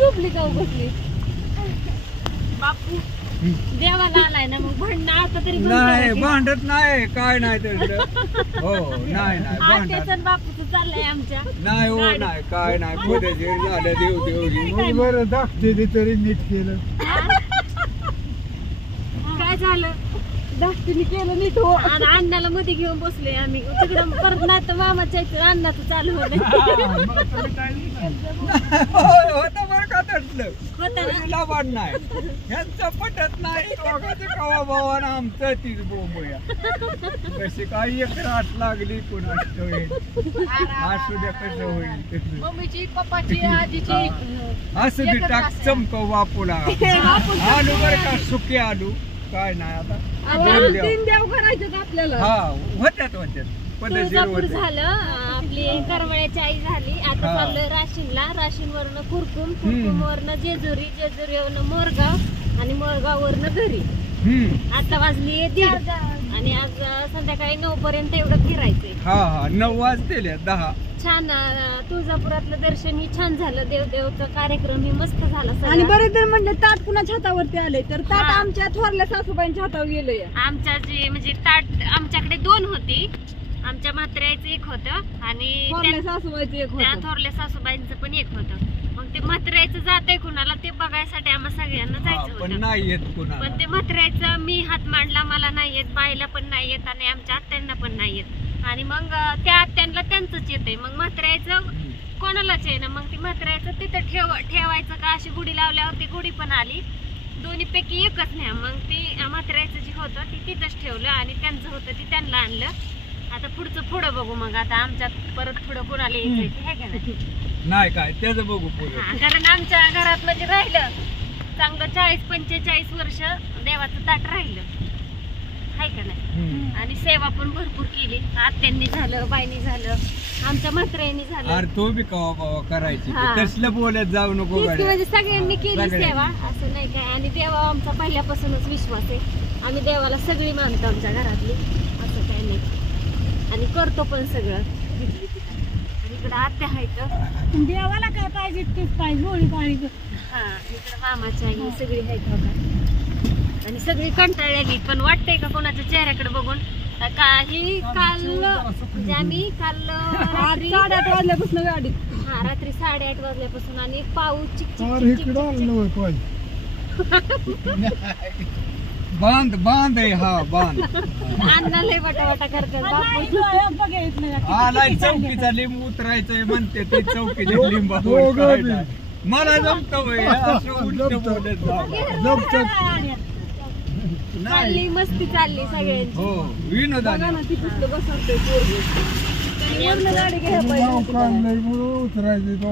झोपली का बसली बापू देवाला आलाय ना मग भांडणं आता तरी नाही भांडत नाही काय नाही तर हो नाही भांडत बापूचं चाललंय आमच्या नाही हो नाही काय नाही पद्धतशीर झालं देव देव बरं दाखते तरी नीट केलं काय झालं धाकटीने केलं नीट हो आणि अण्णाला मध्ये घेऊन बसले आम्ही तिकडं परत नाही तर मामाच्या इथं अण्णाचं चालू होतं होतं बरं का तसलं वाढ नाही ह्यांचं पटत नाही कवा भावानं आमचं तीच बोंबया कशी काही एक राट लागली कुणाच असू द्या कसं होईल मम्मीची पप्पाची आजीची असू दे टाक चमकव बापूला आलू बरं का सुके आलू काय नाही आता 3 देव करायचं आपल्याला हा होत्यात तुळजापूर झालं आपली करवळ्याची आई झाली आता चाललोय राशीनला राशीन वरनं कुरकुम वरनं जेजुरी जेजुरीवरनं मोरगाव आणि मोरगाव वरनं घरी आता वाजली 1:30 आणि आज संध्याकाळी 9 पर्यंत एवढं फिरायचंय हा 9 वाजतील 10 छान तुळजापुरातलं दर्शन ही छान झालं देवदेवचा कार्यक्रम ही मस्त झाला आणि बरेच जण म्हणले ताट कुणाच्या हातावरती आले तर ताट आमच्या थोरल्या सासूबाईंच्या हातावर गेलंय आमच्या जे म्हणजे ताट आमच्याकडे 2 होती आमच्या म्हात्र्याचं एक होतं आणि सासूबाईचं एक होतं थोरल्या सासूबाईंचं पण एक होतं मग ते म्हात्र्याचं जातंय कुणाला ते बघायसाठी आम्हा सगळ्यांना जायचं होतं नाही येत कुणाला पण ते म्हात्र्याचं मी हात मांडला मला नाही येत बाईला पण नाही येत आणि आमच्या आत्यांना पण नाही येत आणि मग त्या आत्यांना त्यांचंच येतंय मग म्हात्र्याचं कोणालाच आहे ना मग ती म्हात्र्याचं तिथं ठेवायचं का अशी गुढी लावल्यावर ती गुढी पण आली दोन्ही पैकी एकच नाही मग ती म्हात्र्याचं जे होतं ती तिथंच ठेवलं आणि त्यांचं होतं ती त्यांना आणलं आता पुढं बघू मग आता आमच्यात परत पुढं कोणाला यायचं आहे का नाही काय त्याचं बघू पुढे कारण आमच्या घरात म्हणजे राहिलं चांगलं 40-45 वर्ष देवाचं ताट राहिलं आहे का नाही आणि सेवा पण भरपूर केली आत्यांनी झालं बाईनी झालं आमच्या म्हात्र्यानी झालं अरे तो बी कवा कवा करायची तसलं बोलत जाऊ नको म्हणजे सगळ्यांनी केली सेवा असं नाही काय आणि देवा आमचा पहिल्यापासूनच विश्वास आहे आम्ही देवाला सगळी मानतो आमच्या घरातली असं काय नाही आणि करतो पण सगळं आणि इकडं आत्या आहेत देवाला काय पाहिजे तेच पाहिजे गोळी पाहिजे हा इकडं मामाच्या आई सगळी आहेत बघा आणि सगळी कंटाळलेली पण वाटतंय का कोणाच्या चेहऱ्याकडे बघून काही काल म्हणजे आम्ही काल रात्री 8:30 वाजल्यापासून गाडीत हा रात्री 8:30 वाजल्यापासून आणि पाऊस चिक बांध आहे हा बांध अण्णा लय वाटा करतात आलाय चौकीचा लिंब उतरायचंय म्हणते ते चौकीच्या लिंबा मला चालली मस्ती चालली सगळ्यांची हो विनोदाने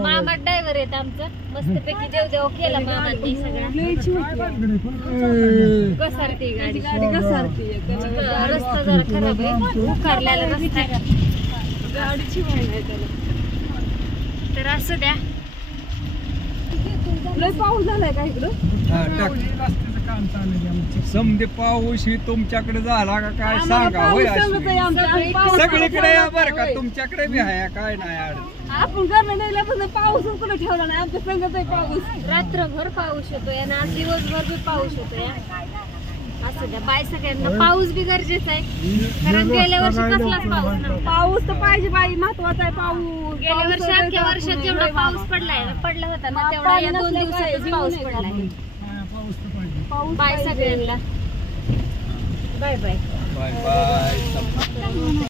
मामा ड्रायव्हर आहेत आमचं मस्तपैकी देव केला मामांनी सगळा घसरती गाडी घसरती रस्ता जरा खराब आहे उकारलेला रस्ता गाडीची तर असं द्या लय पाऊस झालाय का इकडं समजे पाऊस ही तुमच्याकडे झाला का काय सांगा होय सगळीकडे या बरं का तुमच्याकडे बी आहे काय नाही आपण घरनं नेल्यापासून पाऊसच कुठे ठेवला नाही आमच्या संगत आहे पाऊस रात्रभर पाऊस होतोय आणि आज दिवसभर बी पाऊस होतोय असं द्या बाय सगळ्यांना पाऊस बी गरजेचा आहे कारण गेल्या वर्षी कसलाच पाऊस नव्हता पाऊस तर पाहिजे बाई महत्वाचा आहे पाऊस गेल्या वर्षी अख्ख्या वर्षात जेवढा पाऊस पडला होता ना तेवढा या 2 दिवसातच पाऊस पडलाय बाय सगळ्यांना बाय बाय बाय बाय